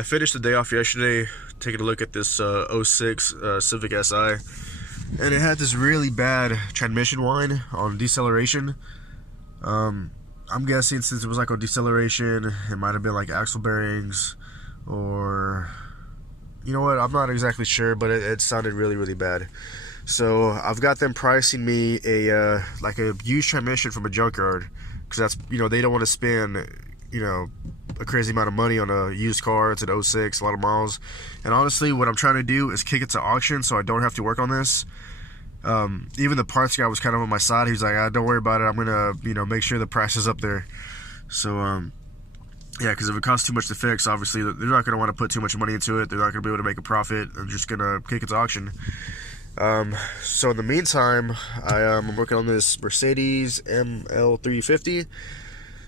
I finished the day off yesterday taking a look at this 06 Civic Si, and it had this really bad transmission whine on deceleration. I'm guessing since it was like on deceleration, it might have been like axle bearings, or you know what, I'm not exactly sure, but it sounded really bad. So I've got them pricing me a like a used transmission from a junkyard, because that's, you know, they don't want to spend, you know, a crazy amount of money on a used car. It's an 06, a lot of miles. And honestly, what I'm trying to do is kick it to auction so I don't have to work on this. Even the parts guy was kind of on my side. He was like, don't worry about it, I'm gonna, you know, make sure the price is up there. So yeah, because if it costs too much to fix, obviously they're not going to want to put too much money into it. They're not going to be able to make a profit. They're just going to kick it to auction. So in the meantime, I'm working on this Mercedes ML350.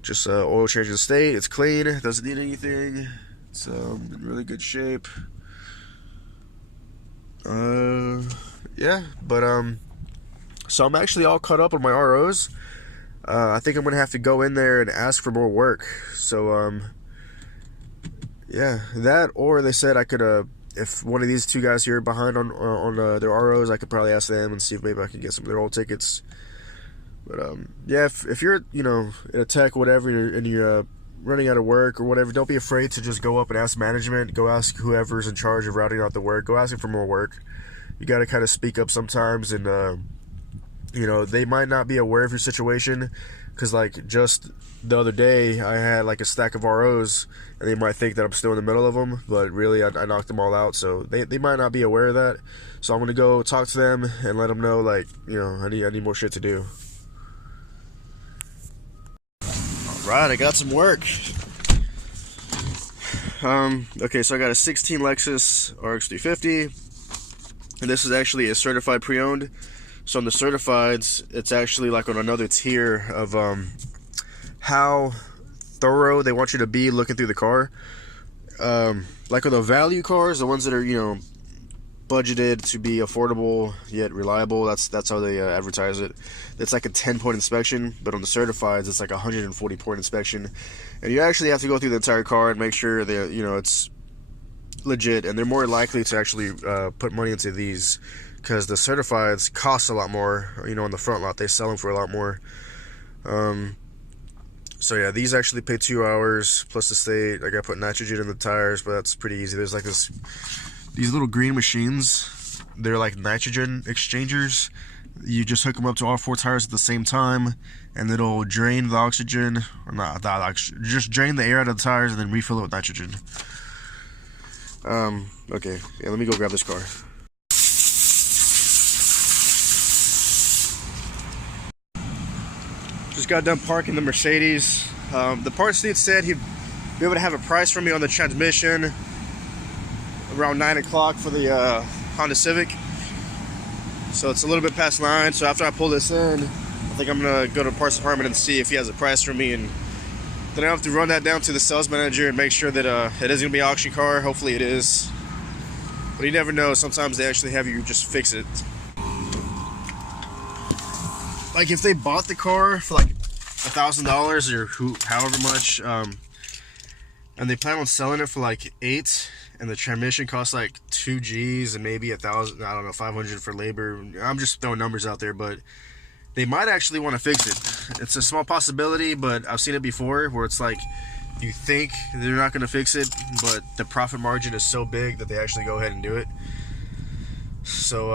Just oil change the state. It's clean. It doesn't need anything. It's in really good shape. Yeah, but so I'm actually all caught up on my ROs. I think I'm gonna have to go in there and ask for more work. So yeah, that, or they said I could if one of these two guys here behind on their ROs, I could probably ask them and see if maybe I can get some of their old tickets. But yeah, if you're, you know, in a tech or whatever, and you're running out of work or whatever, don't be afraid to just go up and ask management. Go ask whoever's in charge of routing out the work. Go ask them for more work. You got to kind of speak up sometimes, and you know, they might not be aware of your situation, because like just the other day I had like a stack of ROs, and they might think that I'm still in the middle of them, but really I knocked them all out. So they might not be aware of that. So I'm gonna go talk to them and let them know, like, you know, I need more shit to do. Alright, I got some work. Okay, so I got a 16 Lexus RX 350, and this is actually a certified pre-owned. So on the certifieds, it's actually like on another tier of how thorough they want you to be looking through the car. Like on the value cars, the ones that are, you know, budgeted to be affordable yet reliable, that's how they advertise it. It's like a 10-point inspection, but on the certifieds, it's like a 140-point inspection, and you actually have to go through the entire car and make sure that, you know, it's legit. And they're more likely to actually put money into these, because the certifieds cost a lot more. You know, on the front lot, they sell them for a lot more. So yeah, these actually pay 2 hours plus the state. I got to put nitrogen in the tires, but that's pretty easy. There's like these little green machines. They're like nitrogen exchangers. You just hook them up to all 4 tires at the same time, and it'll drain the oxygen, or not the oxygen, just drain the air out of the tires and then refill it with nitrogen. Okay, yeah, let me go grab this car. Just got done parking the Mercedes. The parts lead said he'd be able to have a price for me on the transmission around 9 o'clock for the Honda Civic. So it's a little bit past 9, so after I pull this in, I think I'm gonna go to the parts department and see if he has a price for me, and then I have to run that down to the sales manager and make sure that it is gonna be an auction car. Hopefully it is, but you never know. Sometimes they actually have you just fix it. Like if they bought the car for like $1,000 or however much, and they plan on selling it for like 8, and the transmission costs like 2 G's and maybe 1,000, I don't know, 500 for labor. I'm just throwing numbers out there, but they might actually want to fix it. It's a small possibility, but I've seen it before where it's like you think they're not going to fix it, but the profit margin is so big that they actually go ahead and do it. So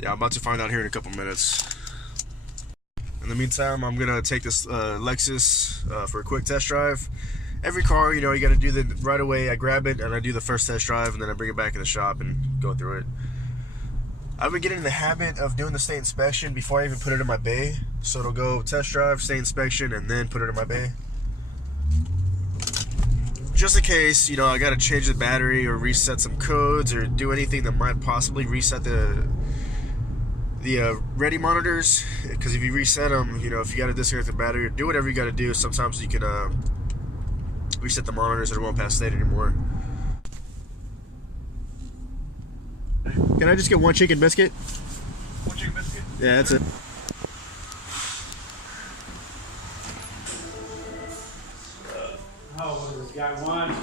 yeah, I'm about to find out here in a couple minutes. In the meantime, I'm gonna take this Lexus for a quick test drive. Every car, you know, you gotta do the right away. I grab it and I do the first test drive, and then I bring it back in the shop and go through it. I've been getting in the habit of doing the state inspection before I even put it in my bay. So it'll go test drive, state inspection, and then put it in my bay. Just in case, you know, I gotta change the battery or reset some codes or do anything that might possibly reset the ready monitors, because if you reset them, you know, if you got to disconnect the battery or do whatever you got to do, sometimes you can reset the monitors so it won't pass state anymore. Can I just get one chicken biscuit? One chicken biscuit? Yeah, that's it. How old is this guy? One.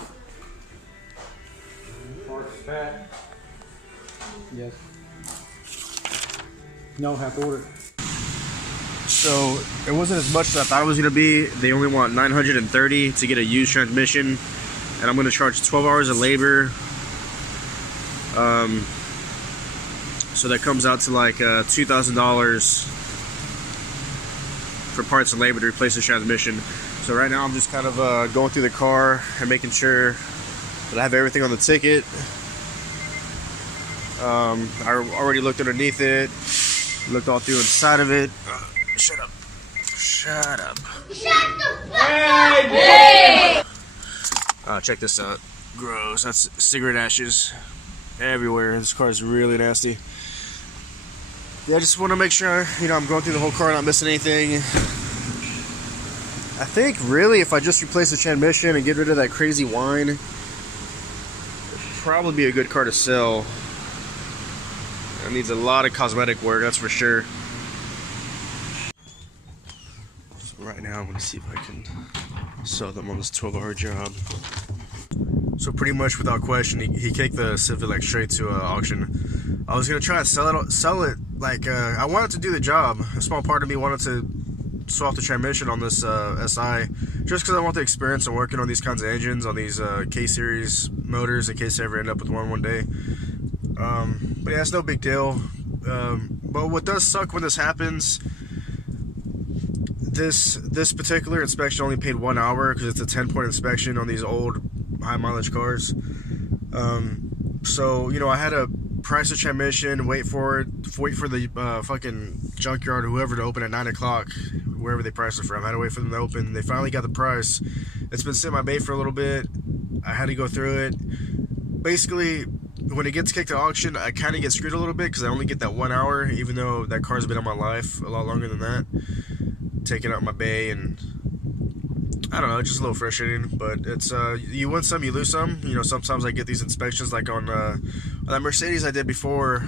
Pat. Yes. No, have to order. So it wasn't as much as I thought it was gonna be. They only want $930 to get a used transmission, and I'm gonna charge 12 hours of labor. So that comes out to like $2,000 for parts and labor to replace the transmission. So right now I'm just kind of going through the car and making sure that I have everything on the ticket. I already looked underneath it, looked all through inside of it. Shut up. Shut up. Shut the fuck up! Hey! Check this out. Gross. That's cigarette ashes everywhere. This car is really nasty. Yeah, I just want to make sure, I'm going through the whole car, not missing anything. I think really if I just replace the transmission and get rid of that crazy whine, it'd probably be a good car to sell. It needs a lot of cosmetic work, that's for sure. So right now I'm going to see if I can sell them on this 12-hour job. So pretty much without question, he kicked the Civic like straight to auction. I was going to try to sell it like, I wanted to do the job. A small part of me wanted to swap the transmission on this SI just because I want the experience of working on these kinds of engines, on these K-Series motors in case I ever end up with one day. But yeah, it's no big deal. But what does suck when this happens, this particular inspection only paid 1 hour because it's a 10-point inspection on these old high mileage cars. So I had to price the transmission, wait for the fucking junkyard or whoever to open at 9 o'clock, wherever they priced it from. I had to wait for them to open. They finally got the price. It's been sitting in my bay for a little bit. I had to go through it. Basically, when it gets kicked to auction, I kind of get screwed a little bit because I only get that 1 hour, even though that car's been on my life a lot longer than that. Taking out my bay, and I don't know, it's just a little frustrating, but it's you win some, you lose some. Sometimes I get these inspections like on that Mercedes I did before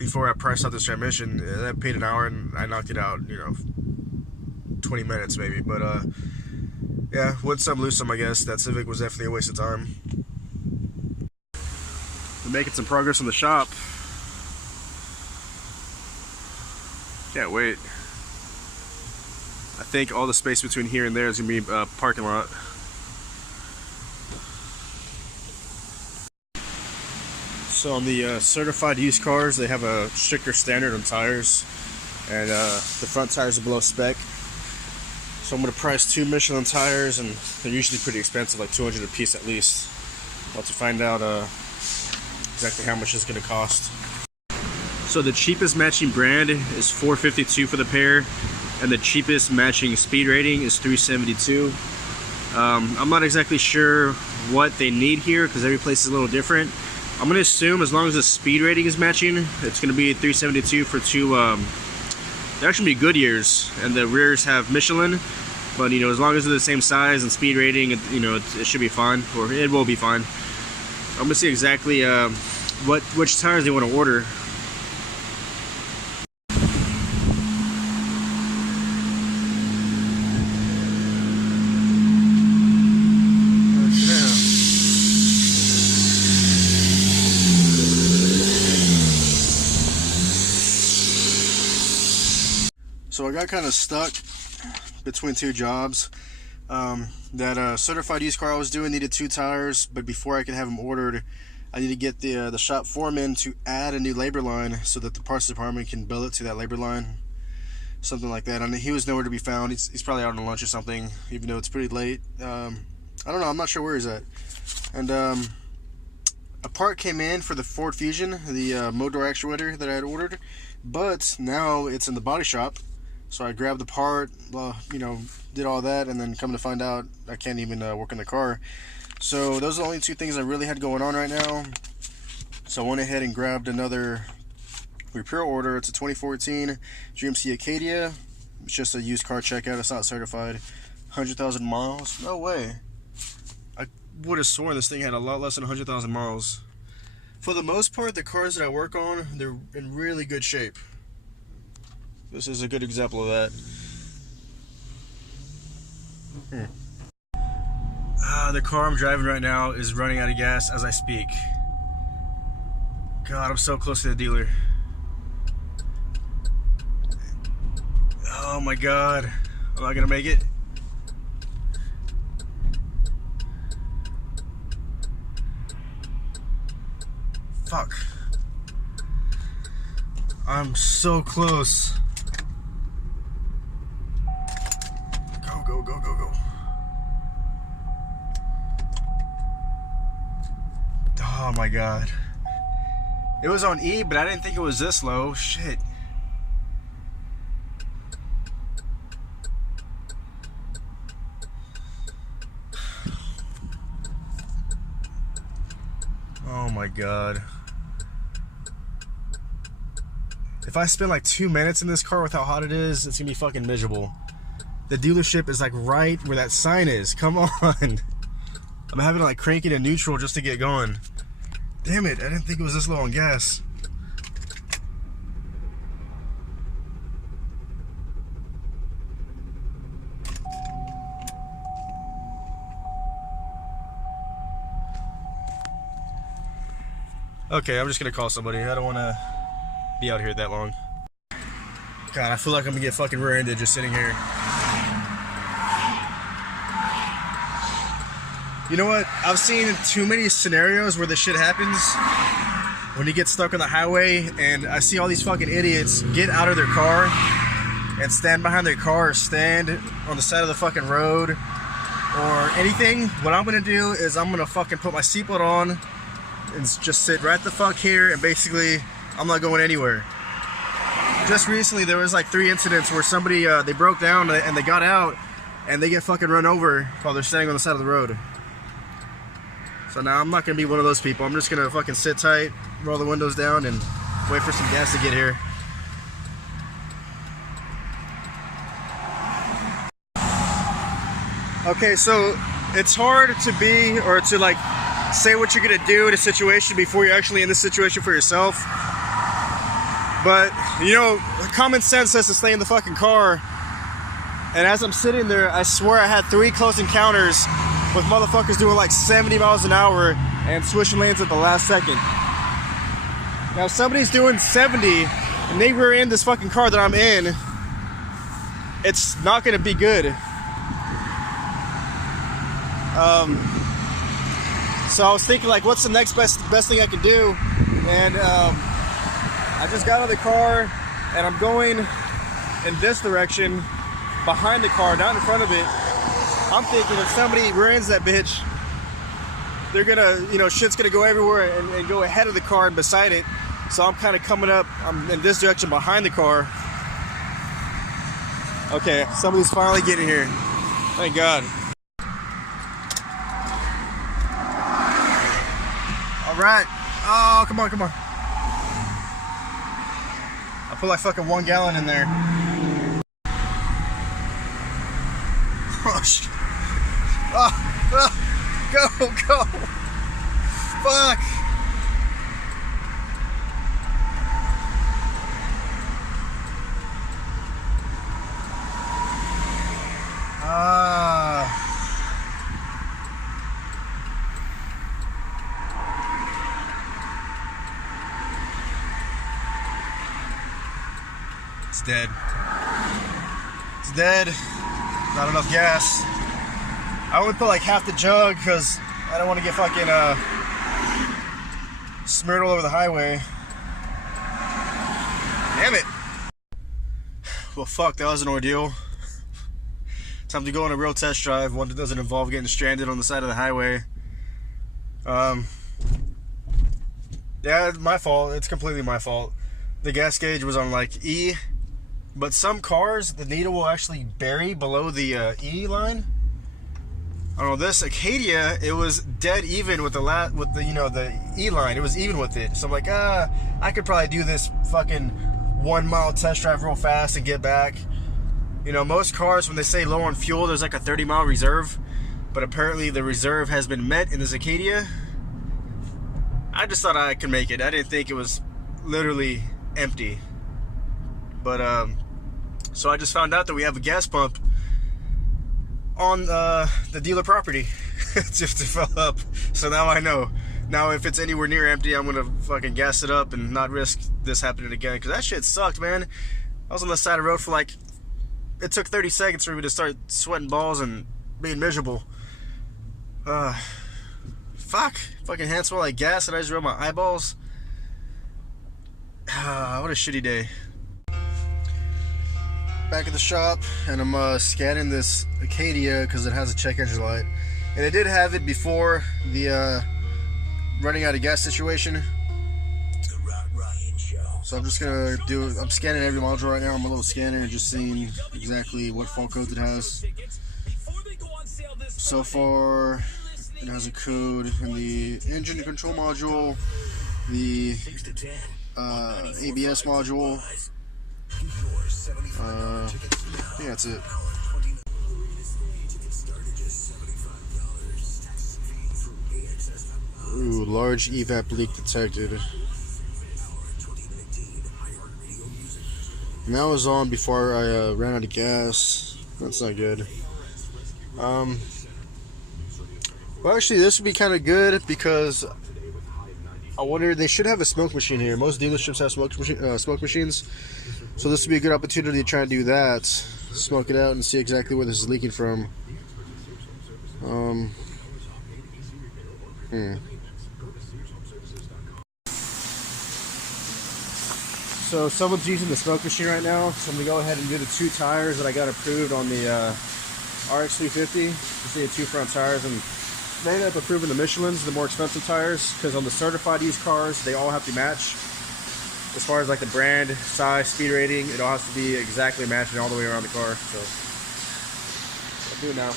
I priced out this transmission. That paid an hour and I knocked it out, 20 minutes maybe. But yeah, win some, lose some, I guess. That Civic was definitely a waste of time. We're making some progress in the shop. Can't wait. I think all the space between here and there is going to be a parking lot. So on the certified used cars, they have a stricter standard on tires, and the front tires are below spec. So I'm going to price 2 Michelin tires, and they're usually pretty expensive, like $200 a piece at least. I'll have to find out exactly how much it's going to cost. So the cheapest matching brand is $452 for the pair, and the cheapest matching speed rating is $372. I'm not exactly sure what they need here because every place is a little different. I'm going to assume as long as the speed rating is matching, it's going to be $372 for 2. They're actually Goodyears, and the rears have Michelin, but as long as they're the same size and speed rating, it should be fine, or it will be fine. I'm going to see exactly which tires they want to order. So I got kind of stuck between 2 jobs. That certified used car I was doing needed 2 tires, but before I could have them ordered, I need to get the shop foreman to add a new labor line so that the parts department can bill it to that labor line, something like that. And he was nowhere to be found. He's probably out on lunch or something, even though it's pretty late. I don't know. I'm not sure where he's at. And a part came in for the Ford Fusion, the motor actuator that I had ordered, but now it's in the body shop. So I grabbed the part, did all that, and then come to find out I can't even work in the car. So those are the only 2 things I really had going on right now. So I went ahead and grabbed another repair order. It's a 2014 GMC Acadia. It's just a used car checkout. It's not certified. 100,000 miles. No way. I would have sworn this thing had a lot less than 100,000 miles. For the most part, the cars that I work on, they're in really good shape. This is a good example of that. The car I'm driving right now is running out of gas as I speak. God, I'm so close to the dealer. Oh my God. Am I gonna make it? Fuck. I'm so close. Go, go, go, go, go. Oh my God. It was on E, but I didn't think it was this low. Shit. Oh my God. If I spend like 2 minutes in this car with how hot it is, it's gonna be fucking miserable. The dealership is like right where that sign is. Come on. I'm having to like crank it in neutral just to get going. Damn it, I didn't think it was this low on gas. Okay, I'm just gonna call somebody. I don't wanna be out here that long. God, I feel like I'm gonna get fucking rear-ended just sitting here. You know what? I've seen too many scenarios where this shit happens when you get stuck on the highway, and I see all these fucking idiots get out of their car and stand behind their car or stand on the side of the fucking road or anything. What I'm gonna do is I'm gonna fucking put my seatbelt on and just sit right the fuck here, and basically I'm not going anywhere. Just recently there was like 3 incidents where somebody they broke down and they got out and they get fucking run over while they're standing on the side of the road. So now I'm not gonna be one of those people. I'm just gonna fucking sit tight, roll the windows down, and wait for some gas to get here. Okay, so it's hard to be, or to like say what you're gonna do in a situation before you're actually in the situation for yourself. But you know, common sense says to stay in the fucking car. And as I'm sitting there, I swear I had 3 close encounters with motherfuckers doing like 70 miles an hour and switching lanes at the last second. Now, if somebody's doing 70 and they rear end this fucking car that I'm in, it's not gonna be good. So I was thinking, like, what's the next best thing I can do? And I just got out of the car and I'm going in this direction behind the car, not in front of it. I'm thinking if somebody rear ends that bitch, they're gonna, you know, shit's gonna go everywhere and go ahead of the car and beside it. So I'm kind of coming up, I'm in this direction behind the car. Okay, somebody's finally getting here. Thank God. All right. Oh, come on, come on. I put like fucking 1 gallon in there. Oh, shit. Go, go. Fuck. It's dead. It's dead. Not enough gas. I only put like half the jug because I don't want to get fucking smeared all over the highway. Damn it. Well, fuck, that was an ordeal. Time to go on a real test drive, one that doesn't involve getting stranded on the side of the highway. Yeah, it's my fault. It's completely my fault. The gas gauge was on like E, but some cars, the needle will actually bury below the E line. I don't know, this Acadia, it was dead even with the you know, the E line. It was even with it. So I'm like, I could probably do this fucking 1 mile test drive real fast and get back. You know, most cars, when they say low on fuel, there's like a 30-mile reserve, but apparently the reserve has been met in this Acadia. I just thought I could make it. I didn't think it was literally empty. But so I just found out that we have a gas pump on the dealer property just to fill up. So now I know Now, if it's anywhere near empty, I'm gonna fucking gas it up and not risk this happening again. Cause that shit sucked, man. I was on the side of the road for like, it took 30 seconds for me to start sweating balls and being miserable. Fuck. Fucking hand smell like gas and I just rubbed my eyeballs. What a shitty day. Back at the shop, and I'm scanning this Acadia because it has a check engine light. And it did have it before the running out of gas situation. So I'm just gonna I'm scanning every module right now on my little scanner and just seeing exactly what fault codes it has. So far, it has a code in the engine control module, the ABS module. I think that's it. Ooh, large evap leak detected. And that was on before I ran out of gas. That's not good. Well, actually, this would be kind of good because I wonder, they should have a smoke machine here. Most dealerships have smoke machines, so this would be a good opportunity to try and do that. Smoke it out and see exactly where this is leaking from. So someone's using the smoke machine right now, so I'm going to go ahead and do the 2 tires that I got approved on the RX 350. You see the 2 front tires, and they ended up approving the Michelins, the more expensive tires, because on the certified used cars, they all have to match. As far as like the brand, size, speed rating, it all has to be exactly matching all the way around the car. So I'll do it now.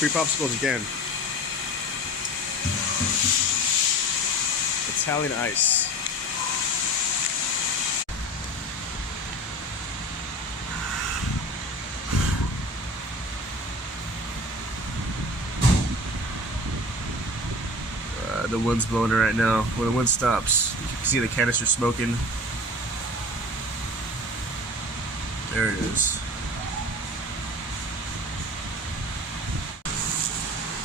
Free popsicles again. Italian ice. The wind's blowing right now. When the wind stops, you can see the canister smoking. There it is.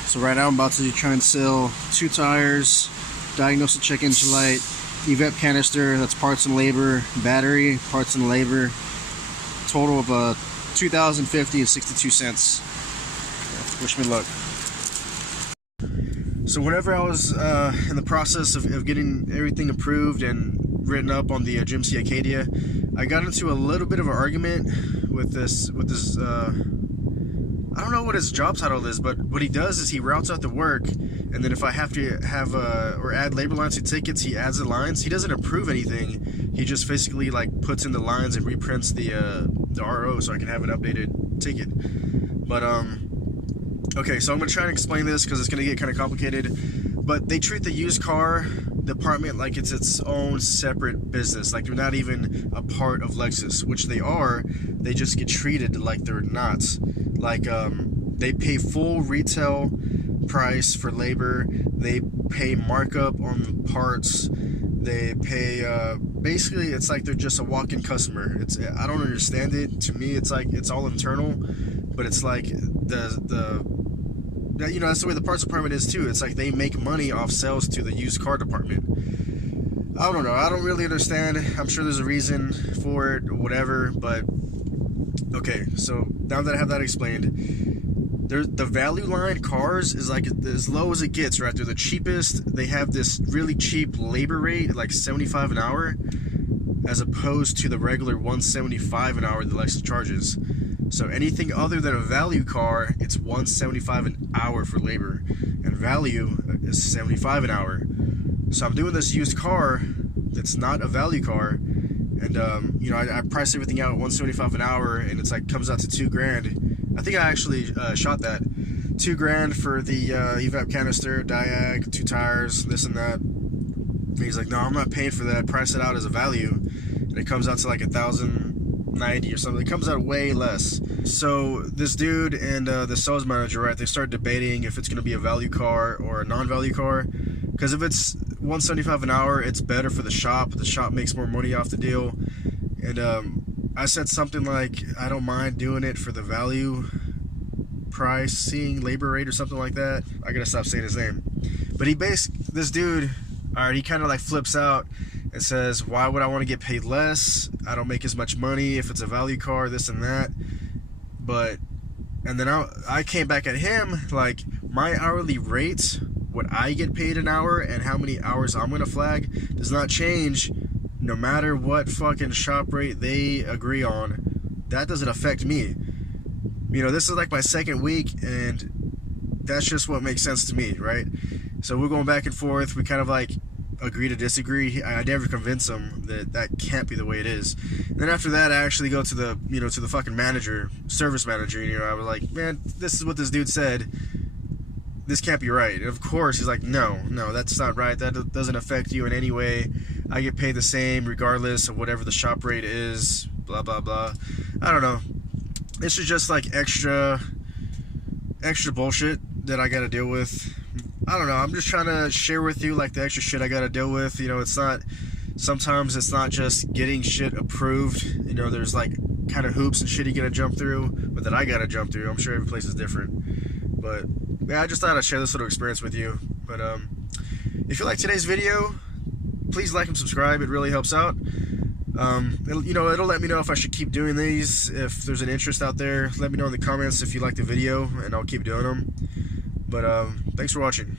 So right now I'm about to try and sell 2 tires, diagnose the check engine light, evap canister, that's parts and labor, battery, parts and labor, total of $2,050 and 62 cents. Wish me luck. So whenever I was in the process of getting everything approved and written up on the GMC Acadia, I got into a little bit of an argument with this I don't know what his job title is, but what he does is he routes out the work, and then if I have to have or add labor lines to tickets, he adds the lines. He doesn't approve anything. He just basically like puts in the lines and reprints the RO so I can have an updated ticket. But okay, so I'm gonna try and explain this because it's gonna get kind of complicated. But they treat the used car department like it's its own separate business, like they're not even a part of Lexus, which they are. They just get treated like they're not. Like they pay full retail price for labor, they pay markup on parts, they pay basically it's like they're just a walk-in customer. I don't understand it. To me it's like it's all internal, but it's like you know, that's the way the parts department is too. It's like they make money off sales to the used car department. I don't know. I don't really understand. I'm sure there's a reason for it or whatever, but okay, so now that I have that explained, The value line cars is like as low as it gets, right? They're the cheapest. They have this really cheap labor rate, like 75 an hour, as opposed to the regular 175 an hour that Lexus charges. So anything other than a value car, it's 175 an hour for labor, and value is 75 an hour. So I'm doing this used car that's not a value car, and you know, I priced everything out at 175 an hour, and it's like comes out to $2,000. I think I actually shot that. $2,000 for the evap canister, diag, 2 tires, this and that. And he's like, no, I'm not paying for that. Price it out as a value, and it comes out to like $1,090 or something. It comes out way less. So this dude and the sales manager, right? They start debating if it's going to be a value car or a non-value car. Because if it's 175 an hour, it's better for the shop. The shop makes more money off the deal. And I said something like, I don't mind doing it for the value pricing, labor rate or something like that. I gotta stop saying his name. But this dude, alright, he kind of like flips out and says, why would I want to get paid less? I don't make as much money if it's a value car, this and that. And then I came back at him like, my hourly rate, what I get paid an hour and how many hours I'm gonna flag does not change no matter what fucking shop rate they agree on. That doesn't affect me. You know, this is like my second week, and that's just what makes sense to me, right? So we're going back and forth. We kind of like agree to disagree. I never convince him that that can't be the way it is. And then after that, I actually go to the, you know, to the fucking manager, service manager. You know, I was like, man, this is what this dude said. This can't be right. And of course, he's like, no, that's not right. That doesn't affect you in any way. I get paid the same regardless of whatever the shop rate is, blah, blah, blah. I don't know. This is just like extra bullshit that I gotta deal with. I don't know. I'm just trying to share with you like the extra shit I gotta deal with. You know, sometimes it's not just getting shit approved. You know, there's like kind of hoops and shit you gotta jump through, but that I gotta jump through. I'm sure every place is different. But yeah, I just thought I'd share this little experience with you. But if you like today's video, please like and subscribe. It really helps out. It'll let me know if I should keep doing these. If there's an interest out there, let me know in the comments if you like the video, and I'll keep doing them. But thanks for watching.